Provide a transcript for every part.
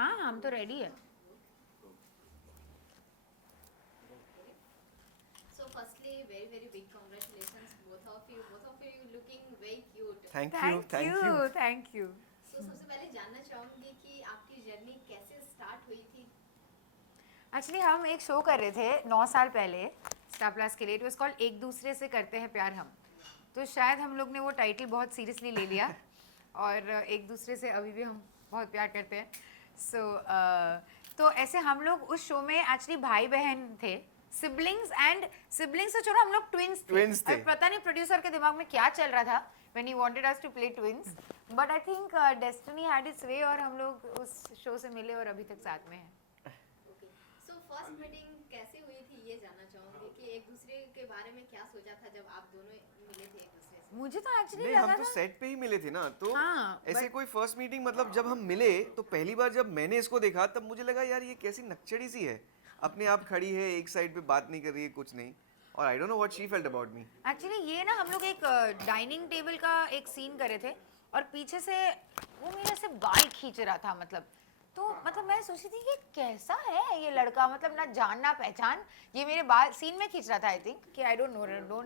हाँ हम तो रेडी है. So firstly, very very big congratulations both of you. Both of you looking very cute. Thank you, thank thank you. You, thank you. So सबसे पहले जानना चाहूंगी कि आपकी जर्नी कैसे स्टार्ट हुई थी. एक्चुअली हम एक शो कर रहे थे 9 साल पहले स्टार प्लस के लिए. इट वाज कॉल्ड एक दूसरे से करते हैं प्यार हम. तो शायद हम लोग ने वो टाइटल बहुत सीरियसली ले लिया और एक दूसरे से अभी भी हम बहुत प्यार करते हैं. सो तो ऐसे हम लोग उस शो में एक्चुअली भाई बहन थे, सिबलिंग्स. एंड सिबलिंग्स तो छोड़ो, हम लोग ट्विंस थे. Twins थे. अब पता नहीं प्रोड्यूसर के दिमाग में क्या चल रहा था when he wanted us to play twins. But I think destiny had its way और हम लोग उस शो से मिले और अभी तक साथ में हैं. Okay. So first meeting कैसे हुई थी ये जानना चाहूंगी कि एक दूसरे के बारे में क्या सोचा था जब आप दोनों मिले थे एक दूसरे से. मुझे तो एक्चुअली नहीं, लगा हम तो था. सेट पे ही मिले थे ना, तो हाँ, ऐसे but- कोई फर्स्ट मीटिंग मतलब जब हम मिले तो पहली बार जब मैंने इसको देखा तब मुझे लगा यार ये कैसी नक्चड़ी सी है, अपने आप खड़ी है एक साइड पे, बात नहीं कर रही है, कुछ नहीं. और I don't know what she felt about me. Actually ये ना हम लोग एक डाइनिंग टेबल का एक सीन करे थे और पीछे से वो मेरे से बाल खींच रहा था. मतलब मैं सोची थी ये कैसा है ये लड़का, मतलब ना जान ना पहचान. ये मेरे बाल सीन में खींच रहा था. आई थिंक कि आई डोंट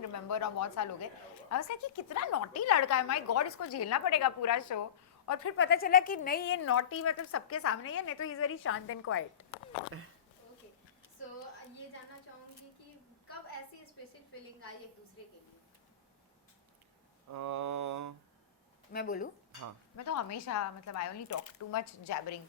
रिमेम्बर. और बहुत साल हो गए. आई वाज लाइक कि कितना नॉटी लड़का है, माय गॉड इसको झेलना पड़ेगा पूरा शो. और फिर पता चला कि नहीं, ये नॉटी मतलब सबके सामने ही है, नहीं तो ही इज वेरी शांत एंड क्वाइट. Okay. So ये जानना चाहूंगी कि कब ऐसी स्पेशल फीलिंग आई एक दूसरे के लिए. मैं बोलूँ, हाँ, मैं तो हमेशा मतलब I only talk too much jabbering.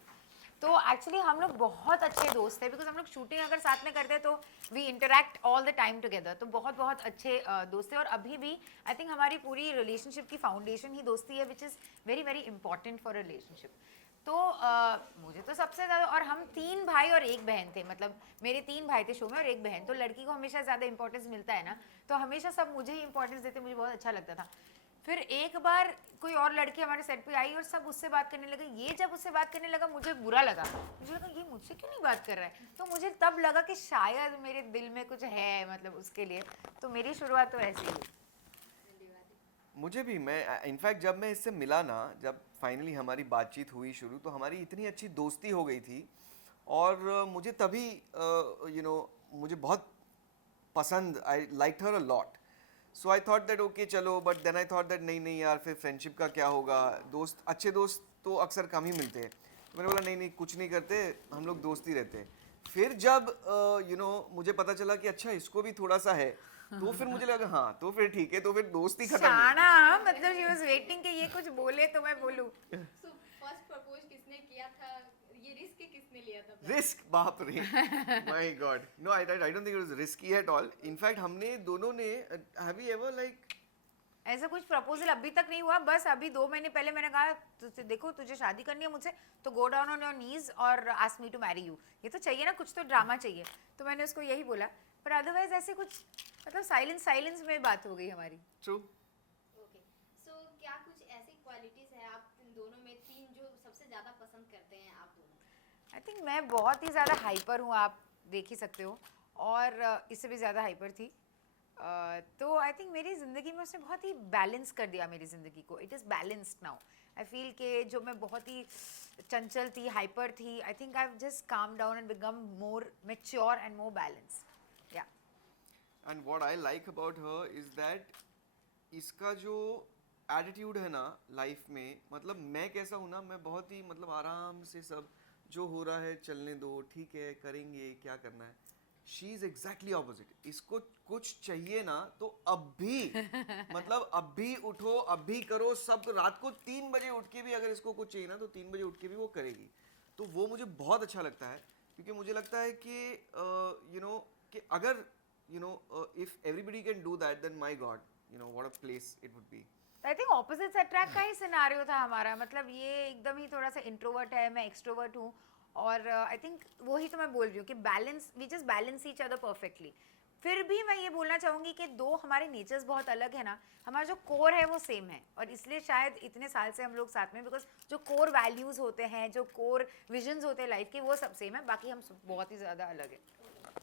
तो एक्चुअली हम लोग बहुत अच्छे दोस्त थे बिकॉज हम लोग शूटिंग अगर साथ में करते तो we interact all the time together. तो बहुत बहुत अच्छे दोस्त थे और अभी भी आई थिंक हमारी पूरी रिलेशनशिप की फाउंडेशन ही दोस्ती है, which is very very important for relationship. तो मुझे तो सबसे ज़्यादा, और हम 3 भाई और 1 बहन थे. मतलब मेरे 3 भाई थे शो में और 1 बहन. तो लड़की को हमेशा ज़्यादा इंपॉर्टेंस मिलता है ना, तो हमेशा सब मुझे ही इंपॉर्टेंस देते. मुझे बहुत अच्छा लगता था. फिर एक बार कोई और लड़की हमारे सेट पे आई और सब उससे बात करने लगे. ये जब उससे बात करने लगा मुझे बुरा लगा. मुझे लगा ये मुझसे क्यों नहीं बात कर रहा है. तो मुझे तब लगा कि शायद मेरे दिल में कुछ है मतलब उसके लिए. तो मेरी शुरुआत तो ऐसे ही हुई. मुझे भी. मैं इनफैक्ट जब मैं इससे मिला ना, जब फाइनली हमारी बातचीत हुई शुरू, तो हमारी इतनी अच्छी दोस्ती हो गई थी. और मुझे तभी मुझे बहुत पसंद, I like her a lot. So I thought that okay चलो, but then I thought that नहीं नहीं यार, फिर फ्रेंडशिप का क्या होगा. दोस्त, अच्छे दोस्त तो अक्सर कम ही मिलते हैं. तो मैंने बोला नहीं नहीं, कुछ नहीं करते, हम लोग दोस्त ही रहते हैं. फिर जब मुझे पता चला कि अच्छा इसको भी थोड़ा सा है, तो फिर मुझे लगा हाँ तो फिर ठीक है, तो फिर दोस्ती खत्म नहीं. शाना, मतलब शी वाज वेटिंग कि ये कुछ बोले तो मैं बोलूं. So first प्रपोज किसने किया था, ये रिस्क किसने लिया था. रिस्क, बाप रे, my God. No, I don't think it was risky at all. In fact हमने दोनों ने, हैव यू एवर लाइक, ऐसा कुछ प्रपोजल अभी तक नहीं हुआ. बस अभी 2 महीने पहले मैंने कहा तुझे, देखो तुझे शादी करनी है मुझसे तो go down on your knees और ask me to marry you. ये तो चाहिए ना, कुछ तो ड्रामा चाहिए. तो मैंने उसको यही बोला. पर अदरवाइज ऐसे कुछ मतलब साइलेंस में बात हो गई हमारी. ट्रू. Okay. So क्या कुछ ऐसी क्वालिटीज है आप दोनों में, 3 जो सबसे ज्यादा पसंद करते हैं आप दोनों. आई थिंक मैं बहुत ही ज़्यादा हाइपर हूँ, आप देख ही सकते हो. और इससे भी ज़्यादा हाइपर थी. तो आई थिंक मेरी ज़िंदगी में उसने बहुत ही बैलेंस कर दिया मेरी ज़िंदगी को. It is balanced now. I feel कि जो मैं बहुत ही चंचल थी, हाइपर थी, I think I have just calm down and become more mature and more balance. Yeah and what I like about her is that इसका जो एटीट्यूड है ना लाइफ में, मतलब मैं कैसा हूँ ना, मैं बहुत ही मतलब आराम से सब जो हो रहा है चलने दो, ठीक है करेंगे क्या करना है. She is exactly opposite. इसको कुछ चाहिए ना तो अब भी मतलब अब भी उठो, अब भी करो. सब रात को 3 बजे उठ के भी अगर इसको कुछ चाहिए ना तो 3 बजे उठ के भी वो करेगी. तो वो मुझे बहुत अच्छा लगता है, क्योंकि मुझे लगता है कि कि अगर if everybody can do that, then my god, what a place it would be. I think opposites attract का ही सिनारियो था हमारा. मतलब ये एकदम ही थोड़ा सा इंट्रोवर्ट है, मैं एक्सट्रोवर्ट हूँ. और आई थिंक वही तो मैं बोल रही हूँ कि balance, we just balance each other perfectly. फिर भी मैं ये बोलना चाहूँगी कि 2 हमारे नेचर्स बहुत अलग है ना, हमारा जो कोर है वो सेम है. और इसलिए शायद इतने साल से हम लोग साथ में, बिकॉज जो कोर वैल्यूज़ होते हैं, जो कोर विजन्स होते हैं लाइफ के, वो सब सेम है. बाकी हम बहुत ही ज़्यादा अलग है.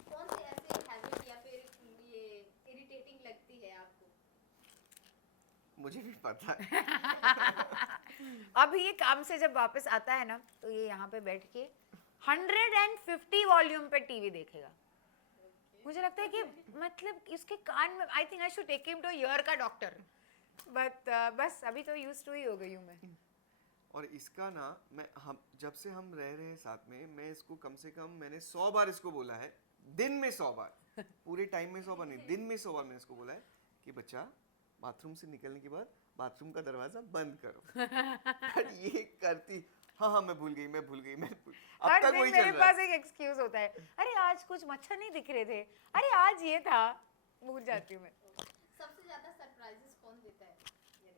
कौन से ऐसे हैबिट या फिर ये इरिटेटिंग लगती है आपको. मुझे भी पता है. अब ये काम से जब वापस आता है ना तो ये यहाँ पे बैठ के 150 वॉल्यूम पे टीवी देखेगा। मुझे लगता है कि मतलब इसके कान में I think I should take him to ear का डॉक्टर, बट बस अभी तो यूज्ड टू ही हो गई हूँ मैं। और इसका ना मैं हम जब से हम रह रहे हैं साथ में, मैं इसको कम से कम मैंने 100 बार इसको बोला है, दिन में 100 बार, पूरे टाइम में 100 बार नहीं, दिन में 100 बार मैंने इसको बोला है कि बच्चा बाथरूम से निकलने के बाद बाथरूम का दरवाजा बंद करो। पर ये करती हाँ मैं भूल गई अब हर तक दिन वही चल मेरे रहा पास है। एक एक्सक्यूज होता है, अरे आज कुछ मच्छर नहीं दिख रहे थे, अरे आज ये था, भूल जाती हूँ मैं। सबसे ज्यादा सरप्राइजेस कौन देता है ये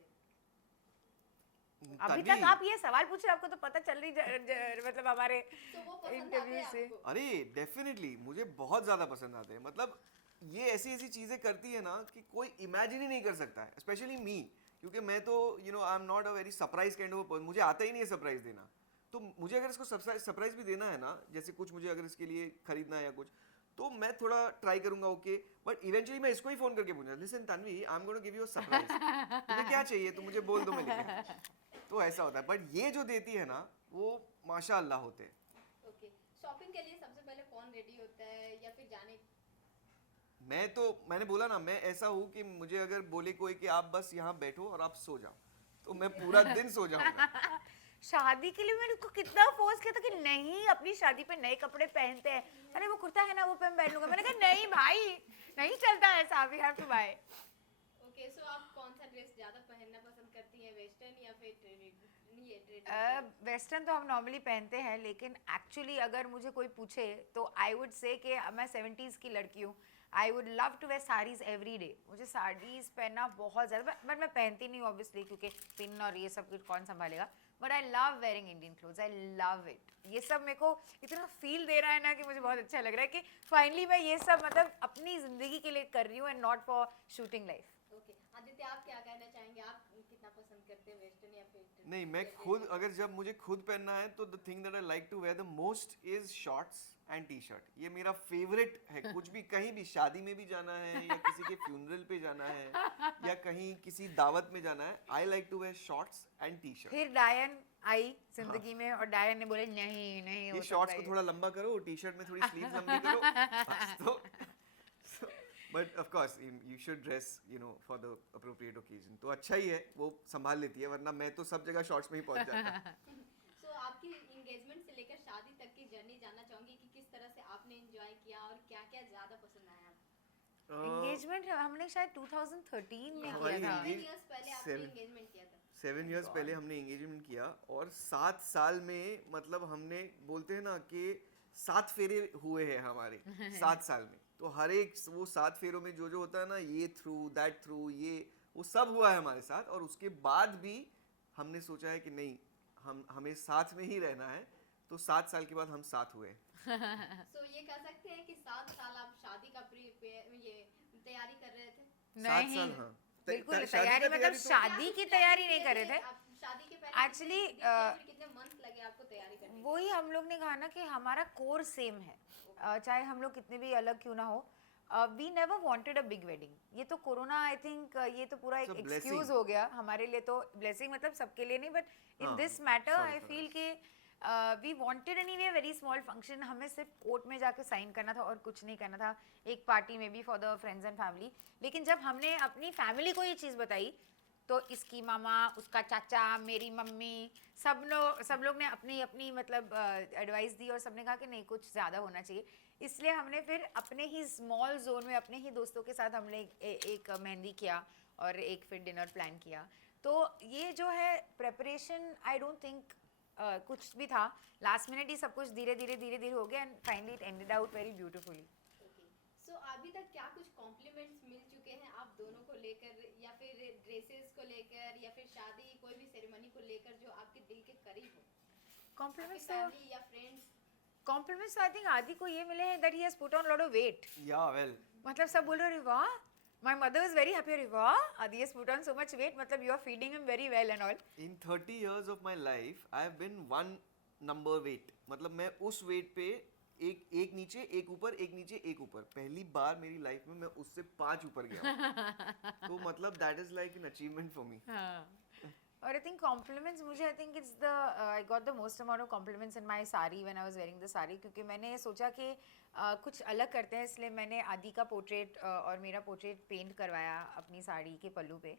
दिन? अभी तन्वी, तक आप ये सवाल पूछ रहे हो, आपको तो पता चल रही मतलब हमारे तो वो पसंद आते इंटरव्यू हैं से। आपको? अरे डेफिनेटली मुझे बहुत ज्यादा पसंद आते हैं। मतलब ये ऐसी ऐसी चीजें करती है ना कि कोई इमेजिन ही नहीं कर सकता है, स्पेशली मी, क्योंकि मैं तो I am not a very surprise kind of person, मुझे आता ही नहीं है सरप्राइज देना। तो मुझे अगर इसको सरप्राइज भी देना है ना, जैसे कुछ मुझे अगर इसके लिए खरीदना है या कुछ, तो मैं थोड़ा ट्राई करूंगा, ओके, बट इवेंचुअली मैं इसको ही फोन करके पूछूंगा, listen Tanvi, I am going to give you a surprise, तुम्हें क्या चाहिए तो मुझे बोल दो, मैं लेके। तो ऐसा होता है, बट ये जो देती है ना वो माशाअल्लाह होते हैं। ओके, शॉपिंग के लिए सबसे पहले कौन रेडी होता है या फिर जाने? मैंने बोला ना, मैं ऐसा हूँ कि मुझे अगर बोले कोई कि आप बस यहाँ बैठो और आप सो जाओ, तो मैं पूरा दिन सो जाऊंगा। शादी के लिए मैंने उसको कितना फोर्स किया था कि नहीं अपनी शादी पे नए कपड़े पहनते हैं, अरे वो कुर्ता है ना वो पहन लूंगा, मैंने कहा नहीं भाई नहीं चलता ऐसा, we have to buy. Okay, so आप कौन सा ड्रेस ज्यादा पहनना पसंद करती हैं, वेस्टर्न या फिर ट्रेडिशनल? वेस्टर्न तो हम नॉर्मली पहनते हैं, लेकिन एक्चुअली अगर मुझे कोई पूछे तो आई वुड से कि मैं 70s की लड़की हूँ, I would love to wear saris every day. मुझे साड़ीज पहनना बहुत ज़्यादा, बट मैं पहनती नहीं ऑब्वियसली क्योंकि पिन और ये सब कुछ कौन संभालेगा, but I love wearing Indian clothes, I love it. ये सब मेरे को इतना फील दे रहा है ना कि मुझे बहुत अच्छा लग रहा है कि फाइनली मैं ये सब मतलब अपनी ज़िंदगी के लिए कर रही हूँ and not for shooting life. Okay, Aditya आप क्या कहना चाहेंगे? आप कितना पसंद करते हैं, वेस्टर्न या फिर नहीं, मैं खुद अगर जब मुझे खुद पहनना है तो the thing that I like to wear the most is shorts and T shirt. ये मेरा फेवरेट है। कुछ भी कहीं भी शादी में भी जाना है या किसी के फ्यूनरल पे जाना है या कहीं किसी दावत में जाना है, I like to wear shorts and T shirt. फिर डायन आई जिंदगी में और डायन ने बोले नहीं नहीं ये शॉर्ट्स को थोड़ा लंबा करो, टी शर्ट में थोड़ी स्लीव लंबी करो। तो but of course you should dress for the appropriate occasion. तो अच्छा ही है, वो संभाल लेती है, वरना मैं तो सब जगह शॉर्ट्स में ही पहुंच जाता। सो आपकी एंगेजमेंट से लेकर शादी तक की जर्नी जानना चाहूंगी कि किस तरह से आपने एंजॉय किया और क्या-क्या ज्यादा पसंद आया आपको? एंगेजमेंट हमने शायद 2013 में हमारी किया था। 7 इयर्स पहले आपने seven- एंगेजमेंट किया था। 7 इयर्स पहले हमने एंगेजमेंट किया और 7 साल में मतलब हमने बोलते हैं ना कि 7 फेरे हुए हैं हमारे 7 साल में। तो हर एक वो 7 फेरों में जो होता है ना, ये थ्रू दैट थ्रू, ये वो सब हुआ है हमारे साथ। और उसके बाद भी हमने सोचा है कि नहीं, हमें साथ में ही रहना है। तो 7 साल के बाद हम साथ हुए। सो ये कह सकते हैं कि 7 साल आप शादी का ये तैयारी कर रहे थे? 7 नहीं, साल, हाँ। बिल्कुल शादी तैयारी का मतलब तैयारी तो- शादी की तैयारी नहीं कर रहे थे। आप शादी के पहले Actually, कितने मंथ लगे आपको तैयारी करने में? वही हम लोग ने कहा ना कि हमारा कोर सेम है, चाहे हम लोग कितने भी अलग क्यों ना हो। We never wanted a big wedding. ये तो कोरोना आई थिंक ये तो पूरा एक It's a एक्सक्यूज blessing. हो गया हमारे लिए। तो ब्लेसिंग मतलब सबके लिए नहीं, बट इन हाँ, this matter sorry I for feel कि we wanted anyway very small function. हमें सिर्फ कोर्ट में जाके साइन करना था और कुछ नहीं करना था, एक पार्टी में भी for the friends and family. लेकिन जब हमने अपनी फैमिली को ये चीज़ बताई तो इसकी मामा, उसका चाचा, मेरी मम्मी, सब लोग ने अपनी अपनी मतलब एडवाइस दी और सबने कहा कि नहीं कुछ ज़्यादा होना चाहिए। इसलिए हमने फिर अपने ही स्मॉल जोन में अपने ही दोस्तों के साथ हमने एक मेहंदी किया और एक फिर डिनर प्लान किया। तो ये जो है प्रेपरेशन आई डोंट थिंक कुछ भी था, लास्ट मिनट ही सब कुछ धीरे धीरे हो गया and finally it ended out very beautifully. Okay, so अभी तक क्या कुछ कॉम्प्लीमेंट्स मिल चुके हैं आप दोनों को लेकर, या फिर ड्रेसेस को लेकर, या फिर शादी कोई भी सेरेमनी को लेकर जो आपके दिल के करीब हो? कॉम्प्लीमेंट्स फैमिली या friends? Compliments I think Aadi को ये मिले हैं that he has put on lot of weight. Yeah, well, मतलब सब बोल रहे वाह, my mother is very happy, अरे वाह Aadi has put on so much weight, मतलब you are feeding him very well and all. in 30 years of my life, I have been one number weight. मतलब मैं उस वेट पे एक नीचे एक ऊपर, एक नीचे एक ऊपर। पहली बार मेरी लाइफ में मैं उससे 5 ऊपर गया हूँ। तो मतलब that is like an achievement for me. हाँ, और आई थिंक कॉम्प्लीमेंट्स मुझे I think it's the I got the most amount of compliments in my sari when I was wearing the sari, क्योंकि मैंने सोचा कि कुछ अलग करते हैं, इसलिए मैंने आदि का पोर्ट्रेट और मेरा पोर्ट्रेट पेंट करवाया अपनी साड़ी के पल्लू पे,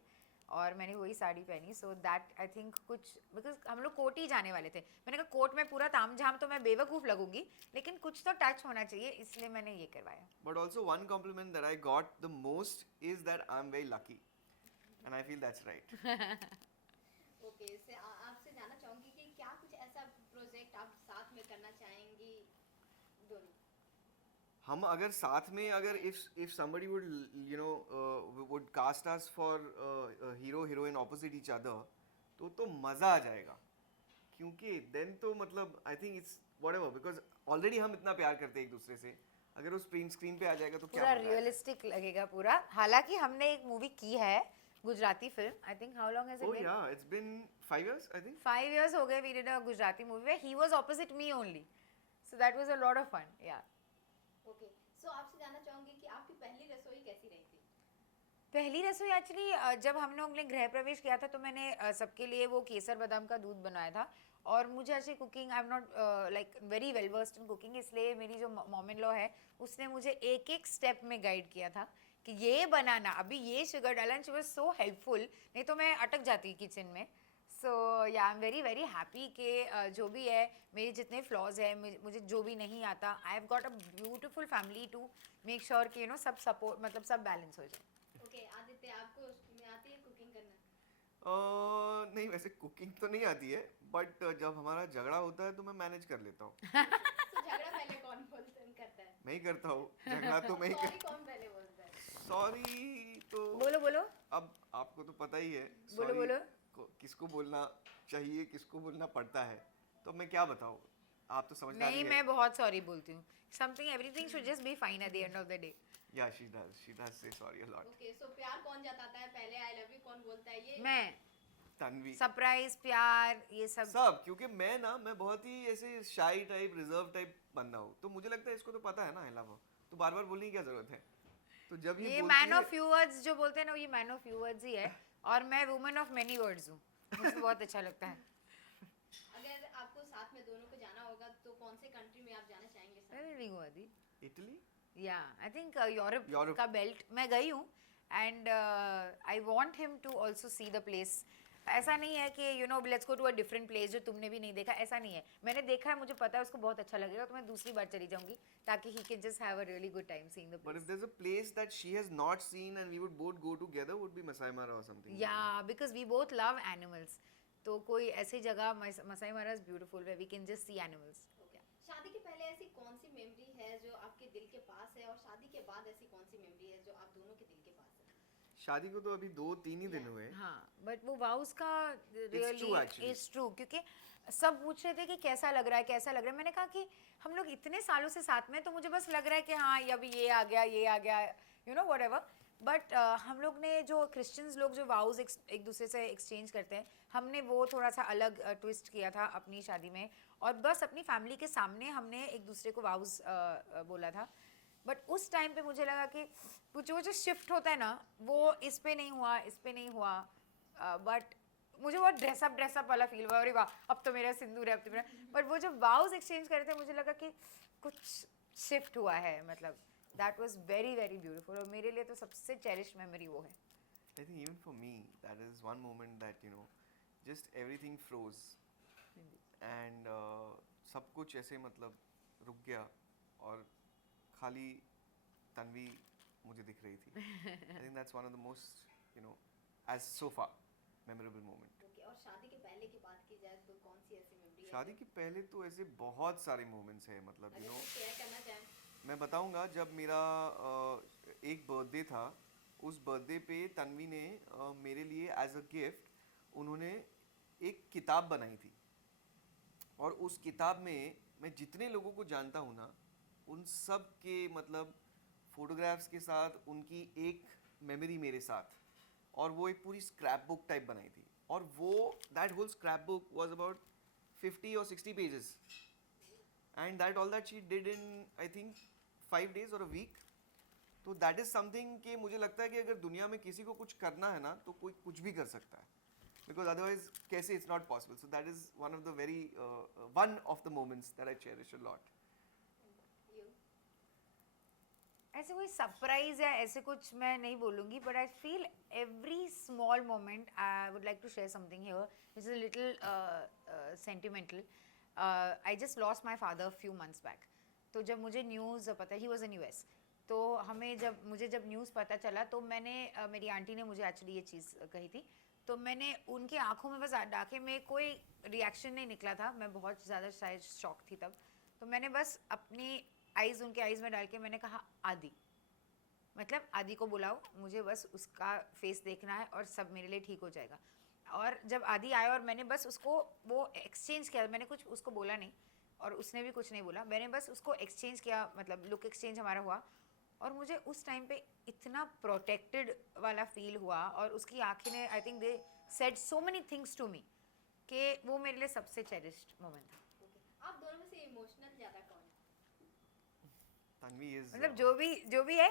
और मैंने वही साड़ी पहनी. सो दैट आई थिंक कुछ, बिकॉज हम लोग कोट ही जाने वाले थे, मैंने कहा कोट में पूरा ताम झाम तो मैं बेवकूफ़ लगूंगी, लेकिन कुछ तो टच होना चाहिए, इसलिए मैंने ये करवाया. But also one compliment that I got the most is that I'm very lucky, and I feel that's right. Okay, से आपसे जानना चाहूंगी कि क्या कुछ ऐसा प्रोजेक्ट आप साथ में करना चाहेंगी दोनों? हम अगर साथ में अगर if somebody would would cast us for hero heroine opposite each other, तो मज़ा आ जाएगा, क्योंकि then तो मतलब I think it's whatever, because already हम इतना प्यार करते हैं एक दूसरे से, अगर वो स्क्रीन पे आ जाएगा तो क्या पूरा मज़ा आएगा. रियलिस्टिक लगेगा पूरा. हालांकि हमने एक मूवी की है Gujarati film, I think how long has it Oh been? yeah, it's been 5 years I think. 5 years हो गए. We did a Gujarati movie where he was opposite me only, so that was a lot of fun. Yeah okay, so आपसे जानना चाहूंगी कि आपकी पहली रसोई कैसी रही थी? पहली रसोई एक्चुअली जब हम लोग ने गृह प्रवेश किया था तो मैंने सबके लिए वो केसर बादाम का दूध बनाया था, और मुझे ऐसे cooking I am not like very well versed in cooking, इसलिए मेरी जो मॉम इन लॉ है उसने मुझे एक एक स्टेप में गाइड किया था कि ये बनाना, अभी ये शुगर डालना. शी वाज सो हेल्पफुल, नहीं तो मैं अटक जाती किचन में. सो या I am very very happy कि जो भी है, मेरे जितने फ्लॉज है, मुझे जो भी नहीं आता, I have got a beautiful family to make sure कि सब सपोर्ट, मतलब सब बैलेंस हो जाए. ओके, आदित्य आपको आती है कुकिंग करना? नहीं, वैसे कुकिंग तो नहीं आती है, बट जब हमारा झगड़ा होता है तो मैं मैनेज कर लेता हूँ. तो झगड़ा पहले कौन करता है? मैं ही करता हूँ झगड़ा तो मैं ही सॉरी कौन पहले बोलता है? सॉरी तो बोलो बोलो अब आपको तो पता ही है बोलो sorry बोलो. किसको बोलना चाहिए, किसको बोलना पड़ता है, तो मैं क्या बताऊँ, आप तो समझदार नहीं, ही मैं बहुत सॉरी बोलती हूँ. Something everything should just be fine at the end of the day. या शी डज से सॉरी अ लॉट. ओके, सो प्यार कौन जताता है पहले? आई लव यू कौन बोलता है? ये मैं तन्वी सरप्राइज, प्यार, ये सब. क्योंकि मैं बहुत ही ऐसे शाई टाइप, रिजर्व टाइप बंदा हूँ, तो मुझे लगता है इसको तो पता है ना आई लव, तो बार बार बोलने की क्या जरूरत है. तो जब ये बोलती मैन है- ऑफ फ्यू वर्ड्स जो बोलते हैं ना, ये मैन ऑफ फ्यू वर्ड्स ही है, और मैं वुमन ऑफ मेनी वर्ड्स हूँ. मुझे बहुत अच्छा लगता है. अगर आपको साथ में दोनों को जाना होगा तो कौन से कंट्री में आप जाना चाहेंगे साथ? Where did we go, Adi? Italy. Yeah I think Europe Europe. का बेल्ट मैं गई हूँ, and I want him to also see the place. ऐसा नहीं है कि let's go to a different place जो तुमने भी नहीं देखा, ऐसा नहीं है. मैंने देखा है, मुझे पता है उसको बहुत अच्छा लगेगा, तो मैं दूसरी बार चली जाऊंगी ताकि he can just have a really good time seeing the But if place. there's a place that she has not seen and we would both go together, would be Masai Mara or something. Yeah because we both love animals, तो कोई ऐसी जगह, Masai Mara is beautiful where we can just see animals. Okay, शादी के पहले ऐसी कौन सी memory है जो आपके दिल के पास है, और शादी के बाद ऐसी कौन सी मेमोरी है जो आप दोनों के दिल के पास है? शादी को तो अभी 2-3 ही दिन हुए हैं. हाँ, बट वो वाउस का true really actually. Is true, क्योंकि सब पूछ रहे थे कि कैसा लग रहा है, कैसा लग रहा है. मैंने कहा कि हम लोग इतने सालों से साथ में, तो मुझे बस लग रहा है कि हाँ, ये अभी ये आ गया, व्हाटएवर. बट हम लोग ने जो क्रिश्चियंस लोग जो वाउस एक दूसरे से एक्सचेंज करते हैं, हमने वो थोड़ा सा अलग ट्विस्ट किया था अपनी शादी में, और बस अपनी फैमिली के सामने हमने एक दूसरे को वाउस बोला था. बट उस टाइम पे मुझे लगा कि कुछ वो जो शिफ्ट होता है ना, वो इस पे नहीं हुआ. बट मुझे वो ड्रेसअप वाला फील हुआ, अरे वाह अब तो मेरा सिंदूर है, अब तो मेरा. बट वो जो वाउस एक्सचेंज करते हैं, मुझे लगा कि कुछ शिफ्ट हुआ है, मतलब that was very very beautiful, और मेरे लिए तो सबसे चेरिश्ड मेमोरी वो है. I think even for me, that is one moment that just everything froze and सब कुछ ऐसे मतलब रुक गया और खाली तन्वी मुझे दिख रही थी. I think that's one of the most as so far memorable moment. Okay, और शादी के पहले की बात की जाए तो कौन सी ऐसी मेमोरी है? शादी के पहले तो ऐसे बहुत सारे moments हैं, मतलब अगर कुछ शेयर करना चाहें? मैं बताऊंगा. जब मेरा एक बर्थडे था, उस बर्थडे पे तन्वी ने मेरे लिए एज अ गिफ्ट उन्होंने एक किताब बनाई थी, और उस किताब में मैं जितने लोगों को जानता हूँ ना, उन सब के मतलब फोटोग्राफ्स के साथ उनकी एक मेमोरी मेरे साथ, और वो एक पूरी स्क्रैप बुक टाइप बनाई थी. और वो that whole scrapbook was about 50 or 60 pages, and that all that she did in I think 5 days or a week. तो दैट इज समथिंग कि मुझे लगता है कि अगर दुनिया में किसी को कुछ करना है ना, तो कोई कुछ भी कर सकता है. because otherwise कैसे it's not possible. So that is one of the very one of the moments that I cherish a lot. You? ऐसे कोई सरप्राइज या ऐसे कुछ मैं नहीं बोलूँगी, but I feel every small moment I would like to share something here which is a little sentimental. I just lost my father few months back. तो जब मुझे न्यूज़ पता, ही वॉज इन US, तो हमें जब news पता चला तो मैंने मेरी आंटी ने मुझे एक्चुअली ये चीज़ कही थी, तो मैंने उनकी आंखों में बस डाके में कोई रिएक्शन नहीं निकला था. मैं बहुत ज़्यादा शायद शॉक थी तब. तो मैंने बस अपनी आइज़ उनके आइज़ में डाल के मैंने कहा आदि, मतलब आदि को बुलाओ, मुझे बस उसका फेस देखना है और सब मेरे लिए ठीक हो जाएगा. और जब आदि आया और मैंने बस उसको वो एक्सचेंज किया, मैंने कुछ उसको बोला नहीं और उसने भी कुछ नहीं बोला, मैंने बस उसको एक्सचेंज किया, मतलब लुक एक्सचेंज हमारा हुआ. और मुझे उस टाइम पे इतना प्रोटेक्टेड वाला फील हुआ और उसकी आंखें ने, I think they said so many things to me, कि वो मेरे लिए सबसे चेरिश्ड मोमेंट था. Okay. आप दोनों में से इमोशनल ज्यादा कौन है? Tanvi is मतलब जो भी है,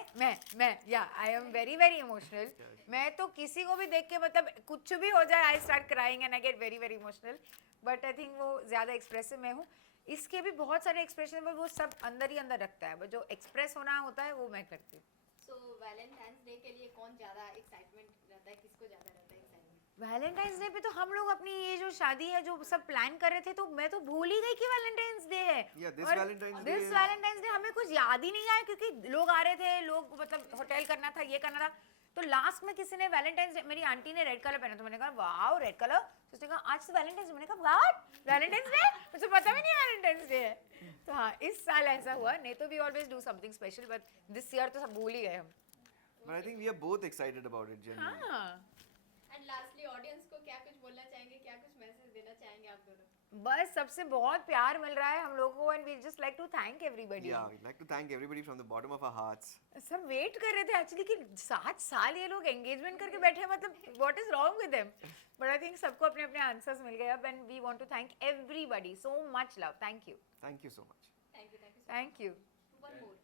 मैं या I am very very emotional. मैं तो किसी को भी देख के, मतलब कुछ भी हो जाए, I start crying and I get very very emotional. But I think वो ज़्यादा एक्सप्रेसिव मैं हूँ. इसके भी बहुत सारे एक्सप्रेशन, पर वो सब अंदर ही अंदर रखता है, बट जो एक्सप्रेस होना होता है वो मैं करती हूँ. सो वैलेंटाइंस डे के लिए कौन ज्यादा एक्साइटमेंट रहता है, किसको ज्यादा रहता है एक्साइटमेंट? वैलेंटाइंस डे पे तो हम लोग अपनी ये जो शादी है जो सब प्लान कर रहे थे, तो मैं तो भूल ही गई कि वैलेंटाइंस डे है. Yeah, this और Valentine's Day this is- Valentine's Day हमें कुछ याद ही नहीं आया, क्योंकि लोग आ रहे थे, लोग मतलब होटल करना था, ये करना था. तो लास्ट में किसी ने वैलेंटाइंस डे, मेरी आंटी ने रेड कलर पहना, तो मैंने कहा वाओ रेड कलर. तो उसने कहा आज तो वैलेंटाइंस डे. मैंने कहा व्हाट वैलेंटाइंस डे, मुझे पता भी नहीं वैलेंटाइंस डे है. तो हाँ, इस साल ऐसा हुआ. नहीं तो we always do something special, but this year तो सब भूल ही गए हम. But I think we are both excited about it genuinely. हाँ, एंड लास्टली ऑडियंस को क्या कुछ बोलना चाहेंगे, क्या कुछ मैसेज देना चाहेंगे आप दोनों? बस सबसे बहुत प्यार मिल रहा है हम लोगों को, and we just like to thank everybody. Yeah, we'd like to thank everybody from the bottom of our hearts. सब वेट कर रहे थे एक्चुअली कि 7 साल ये लोग एंगेजमेंट करके बैठे हैं, मतलब what is wrong with them. But I think सबको अपने अपने आंसर्स मिल गए अब, and we want to thank everybody. So much love. Thank you. Thank you so much. Thank you. Thank you. One more.